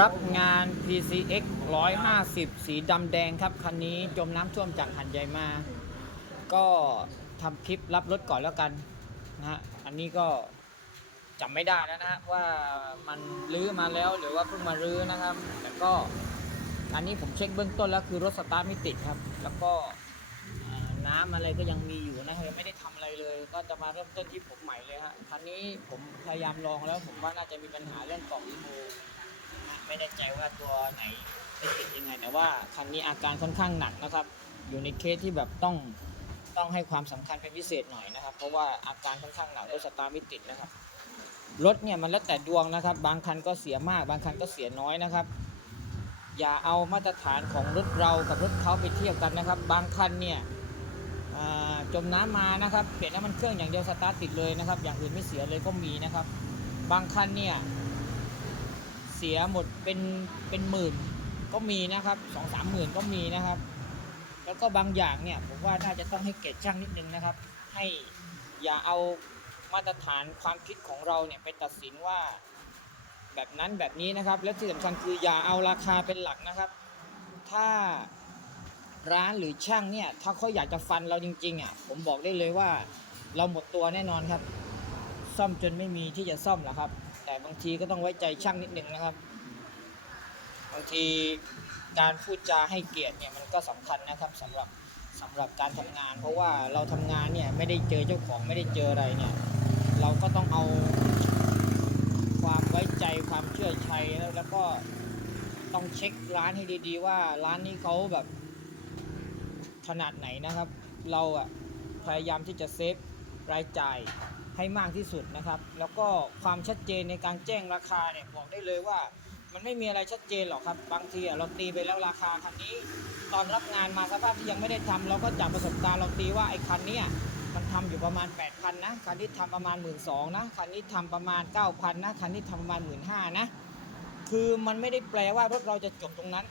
รับงาน PCX 150 สีดำแดงครับ คันนี้จมน้ำท่วมจากหันใหญ่มา ก็ทำคลิปรับรถก่อนแล้วกันนะฮะ อันนี้ก็จำไม่ได้แล้วนะฮะว่ามันรื้อมาแล้วหรือว่าเพิ่งมารื้อนะครับ แต่ก็อันนี้ผมเช็คเบื้องต้นแล้วคือรถสตาร์ทไม่ติดครับ แล้วก็น้ำอะไรก็ยังมีอยู่นะครับไม่ได้ทำอะไรเลย ก็จะมาเริ่มต้นที่ผมใหม่เลยฮะคันนี้ผมพยายามลองแล้วผมว่าน่าจะมีปัญหาเรื่องกล่องอีโม ไม่แน่ใจว่าตัวไหนไม่ติดยังไง แต่ว่าคันนี้อาการค่อนข้างหนักนะครับ อยู่ในเคสที่แบบต้องต้องให้ความสำคัญเป็นพิเศษหน่อยนะครับ เพราะว่าอาการค่อนข้างหนักรถสตาร์ทไม่ติดนะครับรถเนี่ยมันแล้วแต่ดวงนะครับ บางคันก็เสียมาก บางคันก็เสียน้อยนะครับ อย่าเอามาตรฐานของรถเรากับรถเขาไปเทียบกันนะครับ บางคันเนี่ยจมน้ำมานะครับ เปลี่ยนน้ำมันเครื่องอย่างเดียวสตาร์ทติดเลยนะครับ อย่างอื่นไม่เสียเลยก็มีนะครับ บางคันเนี่ย เสียหมดเป็นเป็นหมื่นก็มีนะครับสองสามหมื่นก็มีนะครับ แล้วก็บางอย่างเนี่ยผมว่าน่าจะต้องให้เกตช่างนิดนึงนะครับ ให้อย่าเอามาตรฐานความคิดของเราเนี่ยไปตัดสินว่าแบบนั้นแบบนี้นะครับ และที่สำคัญคืออย่าเอาราคาเป็นหลักนะครับ ถ้าร้านหรือช่างเนี่ย ถ้าเขาอยากจะฟันเราจริงๆอะผมบอกได้เลยว่าเราหมดตัวแน่นอนครับ ซ่อมจนไม่มีที่จะซ่อมแล้วครับ แต่บางทีก็ต้องไว้ใจช่างนิดนึงนะครับ บางทีการพูดจาให้เกียรติเนี่ยมันก็สำคัญนะครับสำหรับสำหรับการทำงาน เพราะว่าเราทำงานเนี่ยไม่ได้เจอเจ้าของไม่ได้เจออะไรเนี่ยเราก็ต้องเอาความไว้ใจความเชื่อชัยแล้วแล้วก็ต้องเช็คร้านให้ดีๆ ว่าร้านนี้เขาแบบขนาดไหนนะครับ เราอะพยายามที่จะเซฟ รายจ่ายให้มากที่สุดนะครับ แล้วก็ความชัดเจนในการแจ้งราคาเนี่ยบอกได้เลยว่า มันไม่มีอะไรชัดเจนหรอกครับ บางทีอะเราตีไปแล้วราคาคันนี้ ตอนรับงานมาสภาพที่ยังไม่ได้ทำเราก็จากประสบการณ์เราตีว่าไอ้คันเนี้ยมันทำอยู่ประมาณ 8,000นะคันนี้ทำประมาณ 1 2ื่นนะคันนี้ทำประมาณ 9,000นะคันนี้ทำประมาณ 1 5ื่นนะคือมันไม่ได้แปลว่ารถเราจะจบตรงนั้น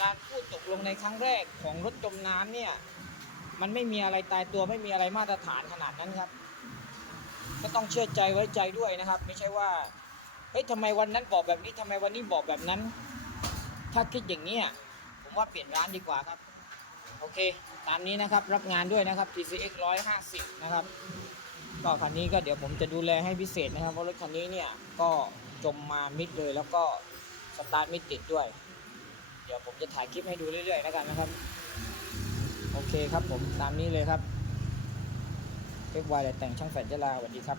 การพูดตกลงในครั้งแรกของรถจมน้ำเนี่ย มันไม่มีอะไรตายตัวไม่มีอะไรมาตรฐานขนาดนั้นครับ ก็ต้องเชื่อใจไว้ใจด้วยนะครับ ไม่ใช่ว่าเฮ้ยทำไมวันนั้นบอกแบบนี้ทำไมวันนี้บอกแบบนั้น ถ้าคิดอย่างนี้ผมว่าเปลี่ยนร้านดีกว่าครับ โอเค ตามนี้นะครับรับงานด้วยนะครับ TCX 150 นะครับก็คันนี้ก็เดี๋ยวผมจะดูแลให้พิเศษนะครับเพราะรถคันนี้เนี่ยก็จมมามิดเลยแล้วก็สตาร์ทไม่ติดด้วย เดี๋ยวผมจะถ่ายคลิปให้ดูเรื่อยๆแล้วกันนะครับ เคครับผม ตามนี้เลยครับเอ็กวายแต่งช่างแฟนเจลาสวัสดีครับ